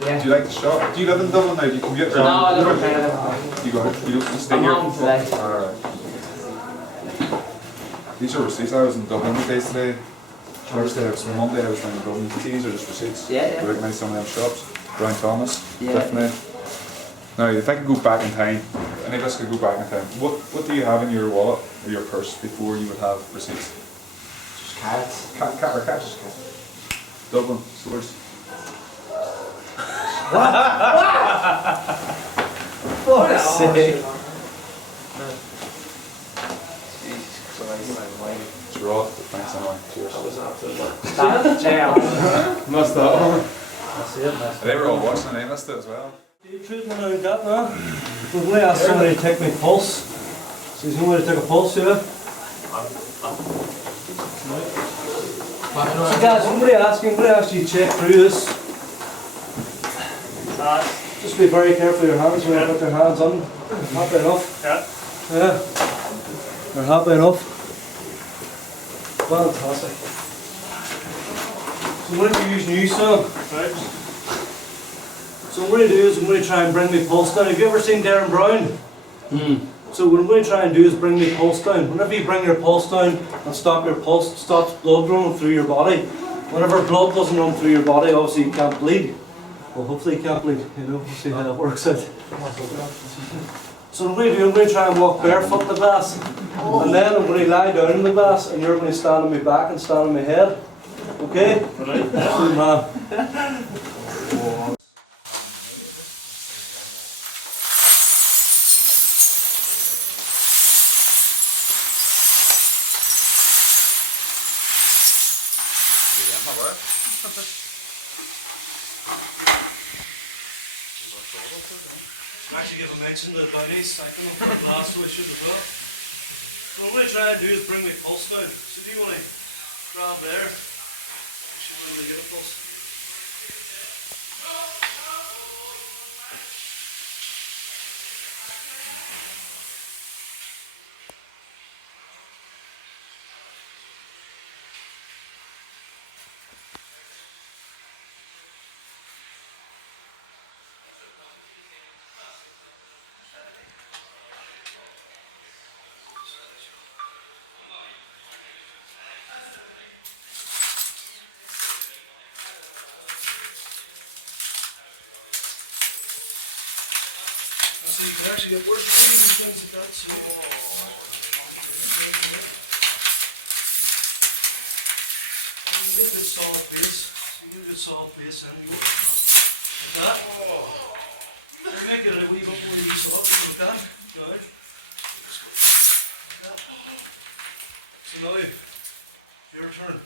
Yeah. Do you like the shop? Do you live in Dublin now? Do you commute? No, I live in Canada. You don't stay I'm here? home today. Alright. These are receipts. I was in Dublin the days today. Thursday, it was Monday, I was down in Dublin. These are just receipts. Yeah. You recognise some of them shops? Brown Thomas, Yeah. Clifton. Now, if I could go back in time, any of us could go back in time, what do you have in your wallet or your purse before you would have receipts? Just cards. Cat or cash? Dublin, swords. Fuck's sake. It's raw, but thanks anyway. Cheers. That's jail. Must have. That's it, that's They were all watching and they missed it as well. the treatment I got now. We're going to ask somebody to take my pulse. So he's going to take a pulse here. So guys, somebody asked you to check through this. Just be very careful with your hands when you put your hands on. Happy enough? Yeah. Yeah. You're happy enough? Fantastic. So what are you using you, son? Right. So what I'm going to do is I'm going to try and bring my pulse down. Have you ever seen Darren Brown? So what I'm going to try and do is bring my pulse down. Whenever you bring your pulse down and stop your pulse, it stops blood running through your body. Whenever blood doesn't run through your body, obviously you can't bleed. Well, hopefully you can't bleed, you know, we'll see how that works out. So what I'm going to do, I'm going to try and walk barefoot in the glass. And then I'm going to lie down in the glass and you're going to stand on my back and stand on my head. Okay? Right. Good man. Actually give a mention to the bodies, I can offer a glass so I should as well. So what I'm going to try and do is bring my pulse down. So if you want to grab there, you should be able to get a pulse. So you can actually get work things and things like that, so you get a good solid base. So you get a good solid base and you go like that. So make it a wee bit more easy up if you can. Now, just go like that. So now, your turn.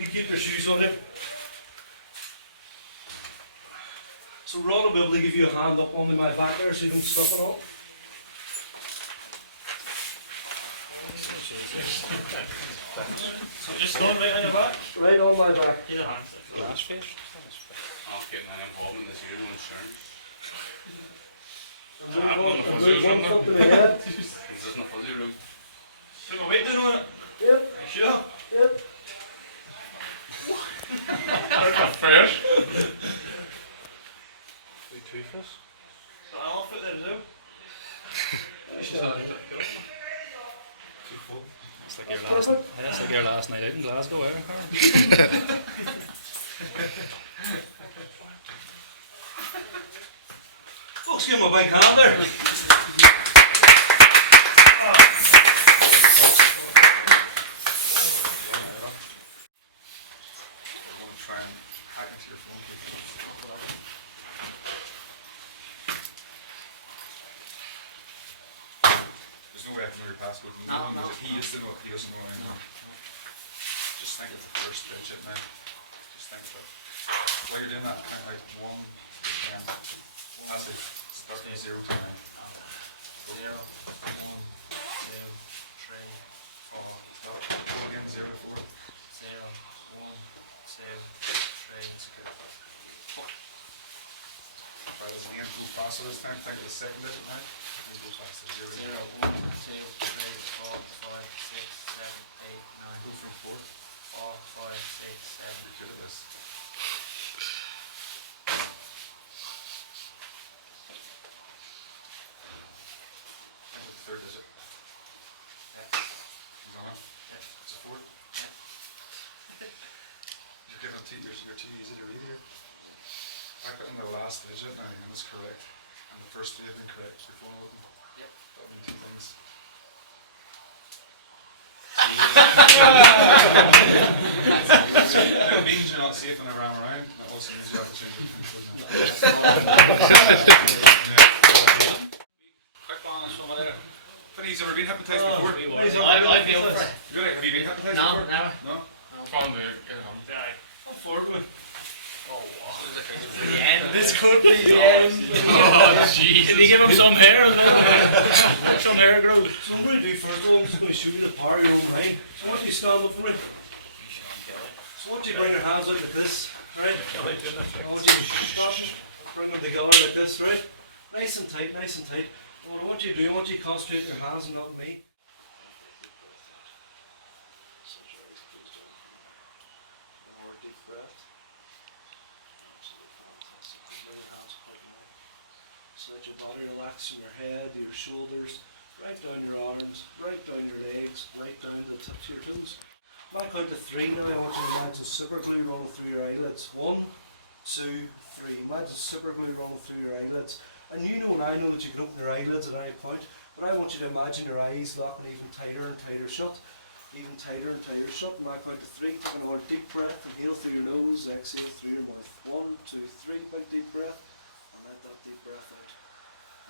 You keep your shoes on there. So Rod will be able to give you a hand up onto my back there so you don't slip it all. So just going right on your back? Right on my back. Your hands. Last fish? I'll get my involvement this year, no insurance. Move one foot to the head. This isn't a fuzzy room. Took a weight down on it? Yep, You sure? yep. That's not fair. Two fish. I'll fit that out. Too full. It's like your last night out in Glasgow, eh, Carl? Folks, give him a big hand there. Try and hack into your phone. There's no way I can know your password. No. He used to know it, he doesn't know anymore. Just think of the first digit now. Just think of it. While you're doing that, count like 1 to 10. That's it. Start from 0 to 9. 0, 1, 2, 3, 4. Stop. Go again, 0 to 4. 0, 1, 2, 3. Let's go. Try this again. Go faster this time. Think of the second digit now. Go faster. 0, 1, 2, 3, 4, 5, 6, 7, 8, 9. Go from 4. 4, 5, 6, 7. You're good at this. And the third digit. Who's on it? It's a 4. You're giving you're too easy to read here. I put in the last digit and it's correct. And the first three have been correct before all of them. Yep. That means two things. It means you're not safe whenever I'm around. That also gives you the opportunity to conclude that. Quick one on someone later. But he's ever been hypnotized before? I feel for it. Really? Have you been hypnotized No, before? never. No? Probably get home. Aye. I'm for it, man. The end. This could be The end. Oh, Jesus. Can you give him some hair? Some hair growth. So I'm going to do first of all, I'm just going to show you the power of your own mind. So once you stand up for me, so once you bring your hands out like this, right? I want you to stop and bring them together like this, right? Nice and tight, nice and tight. What I want you to do, I want you to concentrate your hands and not me. More deep breath. Bring your hands out like mine. So let your body relax from your head to your shoulders, right down your arms, right down your legs, right down to the tips of your toes. When I count to 3 now, I want you to imagine super glue rolling through your eyelids. 1, 2, 3. Imagine super glue rolling through your eyelids. And you know and I know that you can open your eyelids at any point, but I want you to imagine your eyes locking even tighter and tighter shut. Even tighter and tighter shut. And I count to 3, take another deep breath, inhale through your nose, exhale through your mouth. 1, 2, 3, big deep breath, and let that deep breath out.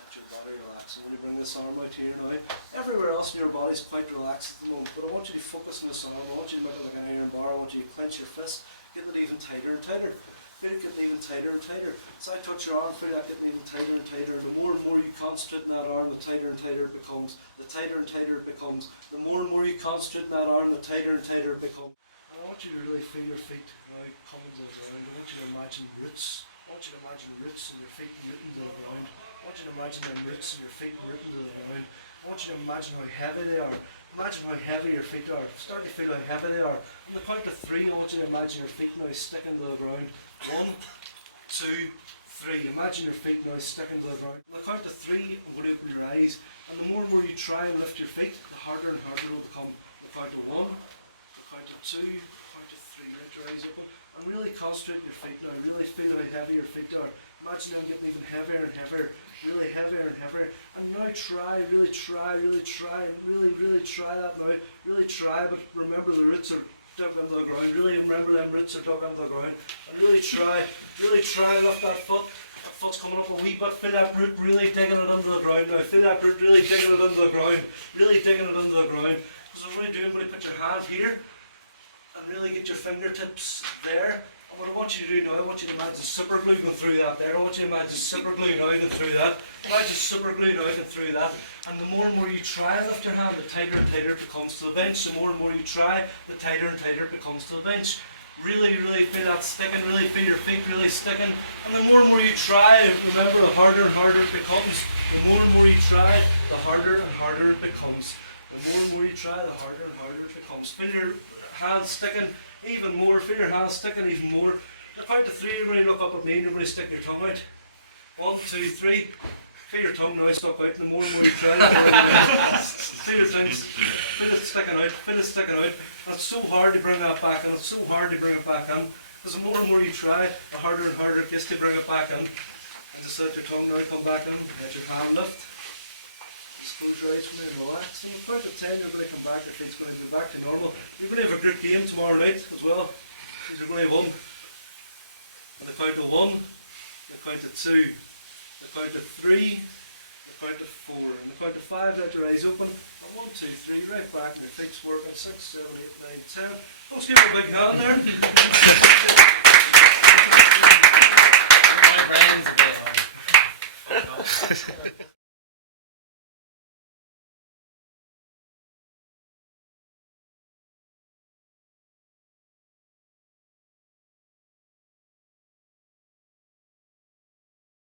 Let your body relax. I'm going to bring this arm out here now. Everywhere else in your body is quite relaxed at the moment, but I want you to focus on this arm. I want you to make it like an iron bar. I want you to clench your fist, getting it even tighter and tighter. Feel it getting even tighter and tighter. So I touch your arm, feel that getting even tighter and tighter. And the more you concentrate in that arm, the tighter and tighter it becomes. The tighter and tighter it becomes. The more you concentrate in that arm, the tighter and tighter it becomes. And I want you to really feel your feet now coming to the ground. I want you to imagine roots. I want you to imagine roots in your feet rooting to the ground. I want you to imagine them roots in your feet rooting to the ground. I want you to imagine how heavy they are. Imagine how heavy your feet are. Start to feel how heavy they are. On the count of 3, I want you to imagine your feet now sticking to the ground. 1, 2, 3. Imagine your feet now sticking to the ground. On the count of 3, I'm going to open your eyes. And the more you try and lift your feet, the harder and harder it will become. The count of 1, the count of 2, the count of 3. Let your eyes open. And really concentrate on your feet now. Really feel how heavy your feet are. Imagine them getting even heavier and heavier. Really heavier and heavier. And now try, really try, really try, and really try that now. Really try, but remember the roots are dug into the ground. Really remember them roots are dug into the ground. And really try, lift that foot. That foot's coming up a wee bit. Feel that root really digging it into the ground now. Feel that root really digging it into the ground. Really digging it into the ground. So what I'm going to do, I'm going to put your hand here and really get your fingertips there. And what I want you to do now, I want you to imagine super glue going through that there. I want you to imagine super glue now going through that. Imagine super glue now going through that. And the more you try and lift your hand, the tighter and tighter it becomes to the bench. The more you try, the tighter and tighter it becomes to the bench. Really feel that sticking, really feel your feet really sticking. And the more you try, remember the harder and harder it becomes. The more you try, the harder and harder it becomes. The more you try, the harder and harder it becomes. Feel your hands sticking even more. Feel your hands sticking even more. At the count of 3, you're going to look up at me and you're going to stick your tongue out. 1, 2, 3. Feel your tongue now stuck out, and the more you try, feel your tongue, feel it sticking out, feel it sticking out. And it's so hard to bring that back in, it's so hard to bring it back in. Because the more you try, the harder and harder it gets to bring it back in. And just let your tongue now come back in, let your hand lift. Just close your eyes for me and relax. And at the count of 10, you're going to come back, your feet's going to go back to normal. You're going to have a group game tomorrow night as well. You're going to have 1. On the count of 1, the count of 2. The count of 3, the count of 4, and the count of 5, let your eyes open, and 1, 2, 3, right back, and your feet's working, 6, 7, 8, 9, 10. Let's give her a big hand there. My brain's a bit like...